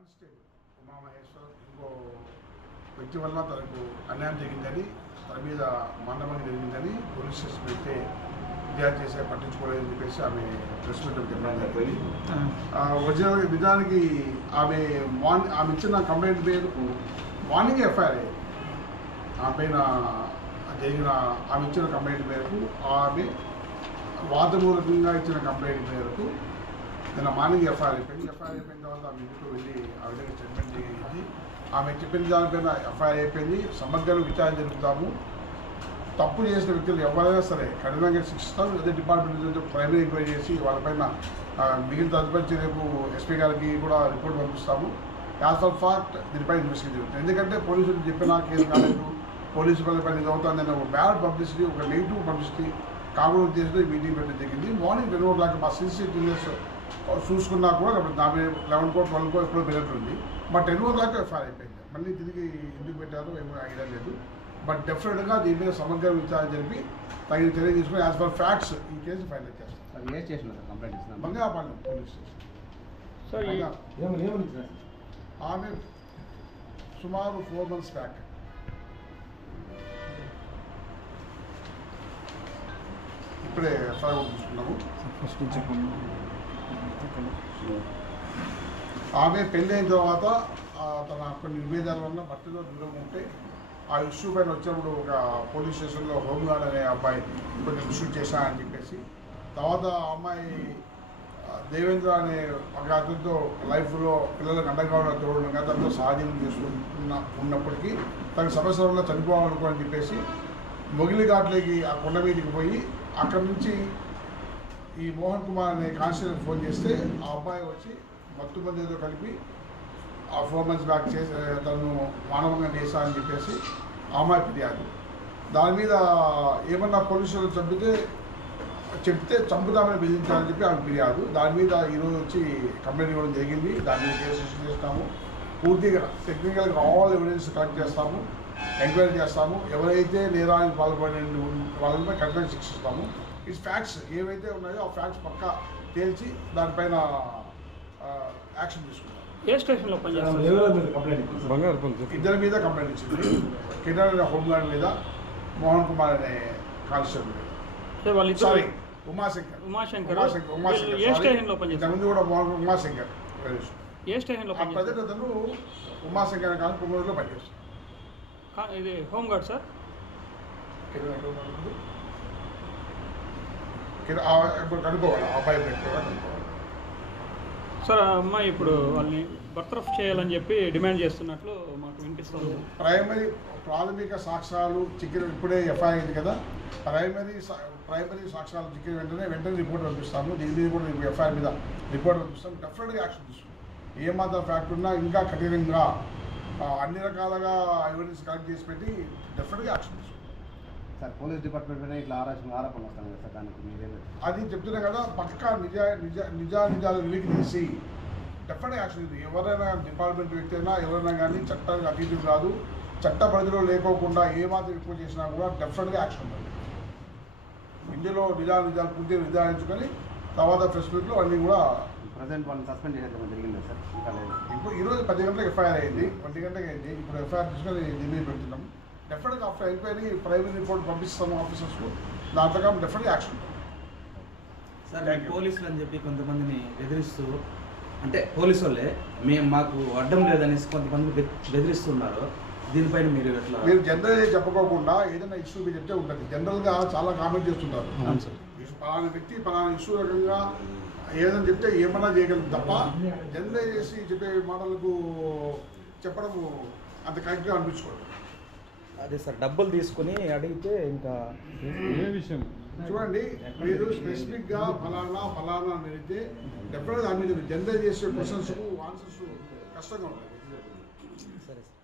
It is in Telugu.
కానిస్టేబుల్ ఉమామహేశ్వర్ ఇంకో వ్యక్తి వల్ల తనకు అన్యాయం జరిగిందని తన మీద మండమని జరిగిందని పోలీస్ స్టేషన్ అయితే ఫిర్యాదు చేసే పట్టించుకోలేదని చెప్పేసి ఆమె ప్రెస్ మీట్ చెప్పడం జరిగింది. ఒరిజినల్ నిజానికి ఆమె మార్నింగ్ ఆమె ఇచ్చిన కంప్లైంట్ మేరకు మార్నింగ్ ఎఫ్ఐఆర్ అయ్యింది. ఆమె పైన జరిగిన ఆమె ఇచ్చిన కంప్లైంట్ మేరకు ఆమె వాదమూలకంగా ఇచ్చిన కంప్లైంట్ మేరకు నిన్న మార్నింగ్ ఎఫ్ఐఆర్ అయిపోయింది. ఎఫ్ఐఆర్ అయిపోయిన తర్వాత ఆమె ఇంటికి వెళ్ళి ఆ విధంగా స్టేట్మెంట్ చేయింది ఆమె చెప్పిన దానిపైన ఎఫ్ఐఆర్ అయిపోయింది. సమగ్రంగా విచారణ జరుపుతాము. తప్పు చేసిన వ్యక్తులు ఎవరైనా సరే కఠినంగా శిక్షిస్తాం లేదా డిపార్ట్మెంట్ ప్రైమరీ ఎంక్వైరీ చేసి వాళ్ళపైన మిగిలిన తదుపరి రేపు ఎస్పీ గారికి కూడా రిపోర్ట్ పంపిస్తాము. యాజ్ ఆఫ్ ఫాక్ట్ దీనిపై ఇన్వెస్టిగేషన్ జరుగుతుంది. ఎందుకంటే పోలీసులు చెప్పిన కేసు కాలేదు పోలీసు పైన ఇది అవుతుందని ఒక బ్యాడ్ పబ్లిసిటీ ఒక నెగిటివ్ పబ్లిసిటీ కాకుండా ఉద్దేశంతో ఈ మీటింగ్ పెట్టడం జరిగింది. మార్నింగ్ టెన్ ఓ క్లాక్ మా సీసీటీవీఎస్ చూసుకున్నా కూడా అప్పుడు నా లెవెన్ కో ట్వెల్వ్ కో ఎప్పుడో పెరుగుతుంది but ten o'clock FIR అయిపోయింది. మళ్ళీ తిరిగి ఎందుకు పెట్టారో ఏమో ఐడియా లేదు. బట్ డెఫినెట్గా దీని మీద సమగ్ర విచారణ జరిపి తగిన చర్య తీసుకుని యాజ్ పర్ ఫ్యాక్ట్స్ ఈ కేసు ఫైనల్ చేస్తాం ఏ కంప్లైంట్ ఇస్తున్నాం? Bangapalem police station. ఆమె సుమారు ఫోర్ మంత్స్ బ్యాక్. ఇప్పుడే ఎఫ్ఐఆర్ తీసుకున్నాము. చెప్పండి ఆమె పెళ్ళి అయిన తర్వాత తన కొన్ని విభేదాల వల్ల భర్తలో దూరం ఉంటే ఆ ఇష్యూ పైన వచ్చినప్పుడు ఒక పోలీస్ స్టేషన్లో హోంగార్డ్ అనే అబ్బాయి కొన్ని ఇష్యూ చేశా అని చెప్పేసి తర్వాత ఆ అమ్మాయి దేవేంద్ర అనే ఒక అతనితో లైఫ్లో పిల్లలకు అండగా తోడడం కదా తనతో సహాయం చేసుకున్న ఉన్నప్పటికీ తన సమస్య వల్ల చనిపోవాలనుకో అని చెప్పేసి మొగిలి ఘాట్లోకి ఆ కొండ మీదకి పోయి అక్కడి నుంచి ఈ మోహన్ కుమార్ అనే కాన్స్టేబుల్ ఫోన్ చేస్తే ఆ అబ్బాయి వచ్చి మత్తు మందితో కలిపి ఆ ఫోర్ మంత్స్ బ్యాక్ చేసి తను మానవంగా చేశా అని చెప్పేసి ఆ అమ్మాయి ఫిర్యాదు. దాని మీద ఏమన్నా పోలీసులు చంపితే చెప్తే చంపుదామని బెదిరించాలని చెప్పి ఆమె ఫిర్యాదు. దాని మీద ఈరోజు వచ్చి కంప్లైంట్ ఇవ్వడం జరిగింది. దాని మీద కేసు చేస్తాము. పూర్తిగా టెక్నికల్గా ఆల్ ఎవిడెన్స్ కలెక్ట్ చేస్తాము. ఎంక్వైరీ చేస్తాము. ఎవరైతే నేరానికి పాల్పడిన వాళ్ళని కఠినంగా శిక్షిస్తాము. ఈ ఫ్యాక్ట్స్ ఏవైతే ఉన్నాయో ఆ ఫ్యాక్ట్స్ పక్కా తేల్చి దానిపైన యాక్షన్ తీసుకుంటాం. ఏ స్టేషన్లో ఇద్దరి మీద కంప్లైంట్ ఇచ్చింది. కిరణ్ హోంగార్డ్ మీద మోహన్ కుమార్ అనే కానిస్టేబుల్ మీద. సార్ ఉమాశంకర్. ఉమాశంకర్. ఉమాశంకర్ ఉమాశంకర్ ఏ. స్టేషన్లో పనిచేస్తారు? కూడా మోహన్ ఉమాశంకర్. ఏ స్టేషన్లో ఆ ప్రజెంట్ పనిచేస్తారు? అతను ఉమాశంకర్ కాని కుమ్మూరులో పనిచేస్తాడు. కా- ఇది హోమ్ గార్డ్ సార్? కిరణ్ ఎక్కడ ఉన్నాడు? కిరణ్ ఆ ఇప్పుడు కనుక్కోవాలి ఆ అబ్బాయి కనుక్కోవాలి సార్ ఆ అమ్మాయి ఇప్పుడు వాళ్ళని బర్తరఫ్ చేయాలని చెప్పి డిమాండ్ చేస్తున్నట్లు మాకు వినిపిస్తుంది. ప్రైమరీ ప్రాథమిక సాక్ష్యాలు చిక్కిన ఇప్పుడే ఎఫ్ఐఆర్ అయింది కదా ప్రైమరీ ప్రైమరీ సాక్ష్యాలు చిక్కిన వెంటనే వెంటనే రిపోర్ట్ పంపిస్తాము. దీని మీద కూడా ఎఫ్ఐఆర్ మీద రిపోర్ట్ పంపిస్తాము. డెఫినెట్గా యాక్షన్ తీసుకుంటాం. ఏ మాత్రం ఫ్యాక్ట్ ఉన్నా ఇంకా కఠినంగా అన్ని రకాలుగా ఎవిడెన్స్ కలెక్ట్ చేసి పెట్టి డెఫినెట్గా యాక్షన్ తీసుకుంటాం. సార్ పోలీస్ డిపార్ట్మెంట్ పైన ఇట్లా ఆరోపణ ఆరోపణలు వస్తాను కదా సార్ దానికి మీరేం అది చెప్తున్నా కదా పక్కా నిజ నిజ నిజా నిజాలు వెలికి తీసి డెఫినెట్ యాక్షన్ ఇది. ఎవరైనా డిపార్ట్మెంట్ వ్యక్తి అయినా ఎవరైనా కానీ చట్టానికి అతీతులు కాదు చట్ట పరిధిలో లేకోకుండా ఏ మాత్రం ఎక్కువ చేసినా కూడా డెఫినెట్గా యాక్షన్ ఉంటుంది ఇందులో నిజా నిజాలు పూర్తిగా నిర్ధారించుకొని తర్వాత ప్రెస్ మీట్లో అన్నీ కూడా ప్రజెంట్ వాళ్ళని సస్పెండ్ చేసేది జరిగిందా సార్? ఇంకా లేదు. ఇప్పుడు ఈరోజు పది గంటలకు ఎఫ్ఐఆర్ అయింది. ఒంటి గంటకి అయింది. ఇప్పుడు ఎఫ్ఐఆర్ తీసుకొని ఢిల్లీ పెడుతున్నాం. డెఫినెట్గా ఆఫ్టర్ ఎంక్వైరీ ప్రైమరీ రిపోర్ట్ పంపిస్తాము ఆఫీసర్స్కు దాని ప్రకారం డెఫినెట్గా యాక్షన్ సార్. పోలీసులు అని చెప్పి కొంతమందిని బెదిరిస్తూ అంటే పోలీసు వాళ్ళే మేము మాకు అడ్డం లేదనేసి కొంతమంది బెదిరిస్తున్నారు. దీనిపైన మీరు ఎట్లా మీరు జనరల్ చెప్పకోకుండా ఏదైనా ఇష్యూ మీరు చెప్తే ఉంటుంది. జనరల్గా చాలా కామెంట్ చేస్తుంటారు. పలానా వ్యక్తి పలానా ఇష్యూ రకంగా ఏదైనా చెప్తే ఏమన్నా చేయగలం తప్ప జనరల్ చేసి చెప్పే మాటలకు చెప్పడము అంత కరెక్ట్గా అనిపించుకోదు. అదే సార్ డబ్బులు తీసుకుని అడిగితే ఇంకా ఏ విషయం? చూడండి మీరు స్పెసిఫిక్గా ఫలానా ఫలానా అని అడిగితే డెఫినెట్గా దాని మీద జనరల్ చేసే క్వశ్చన్స్ ఆన్సర్స్ కష్టంగా ఉంటాయి. సరే సార్.